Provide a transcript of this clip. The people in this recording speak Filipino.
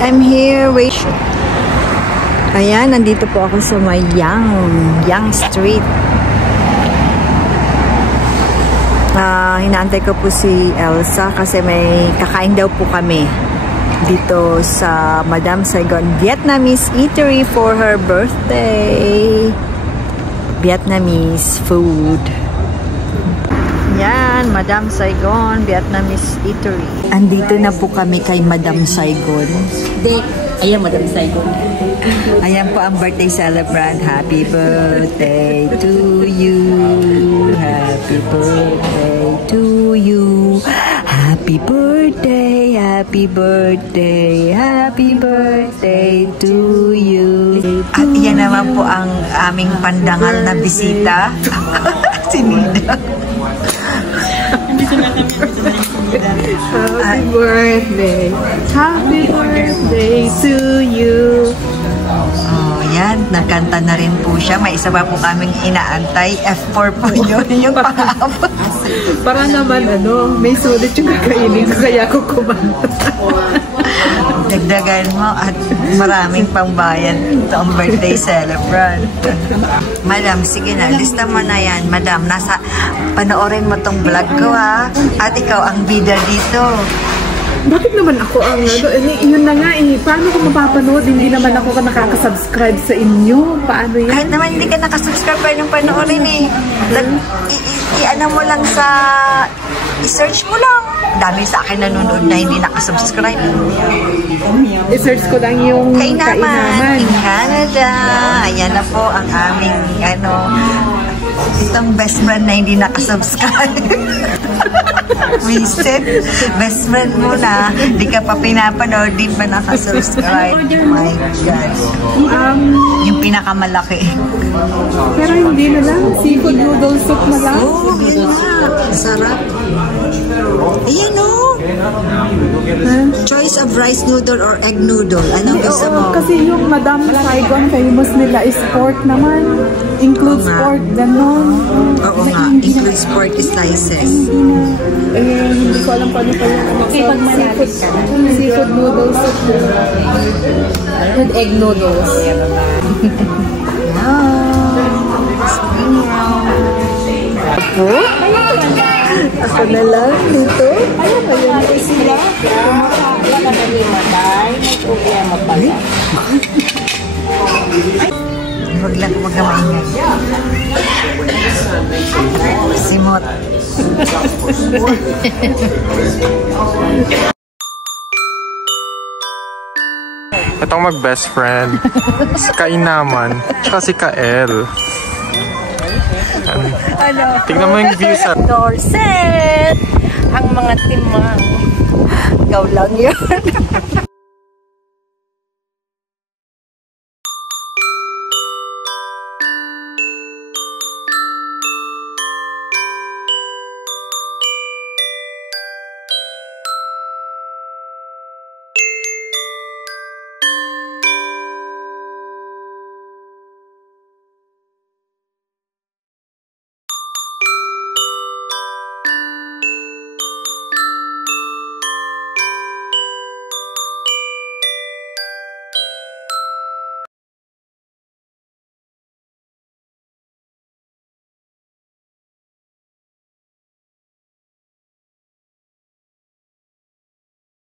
I'm here. Wait. Ayan, nandito po ako sa may Yonge Street. Hinaantay ko po si Elsa kasi may kakain daw po kami dito sa Madame Saigon Vietnamese Eatery for her birthday. Vietnamese food. Yan, Madame Saigon Vietnamese Eatery. Andito na po kami kay Madame Saigon. Ayan, Madame Saigon. Ayan po ang birthday celebrant. Happy birthday to you. Happy birthday to you. Happy birthday, happy birthday, happy birthday to you. At iyan naman po ang aming pandangal na bisita. Si Nida. Happy birthday. Happy birthday to you. Oh, yan. Nagkanta na rin po siya. May isa pa po kaming inaantay. F4 po yun. Yung pang-apat. Para naman, may sulit yung kakainin ko, kaya ko kumanta. Dagdagan mo at maraming pangbayan ito ang birthday celebrant. Madam, sige na. Lista mo na yan. Madam, panoorin mo tong vlog ko, ha? At ikaw ang bida dito. Bakit naman ako ang yun na nga paano ko mapapanood? Hindi naman ako nakaka-subscribe sa inyo. Paano yan? Kahit naman hindi ka nakasubscribe pa yung panoorin i-ano mo lang sa i-search mo lang. Dami sa akin nanonood na hindi nakasubscribe. I-search ko lang yung Kainaman in Canada. Ayan na po ang aming itong best friend na hindi nakasubscribe. Wasted. Best friend mo na, di ka pa pinapanood, di pa nakasubscribe. Oh my God. Yung pinakamalaki. Pero hindi na lang. Seafood noodle soup na lang. Oh, yun nga. Sarap. Ayan o. Choice of rice noodle or egg noodle. Anong gusto mo? Kasi yung Madame Saigon, famous nila is pork naman. Includes pork, ganon. Oo nga. Includes pork slices. Hindi ko alam paano pa yung seafood noodles with egg noodles. Ako? Ako na lang dito? Ayan sila. Wala na ni Matay. May problema pala. Huwag lang maingay. Simot. Itong mag-best friend, si Kainaman, tsaka si Kael. Tingnan mo yung view sa Dorset! Ang mga timang. Ikaw lang yun.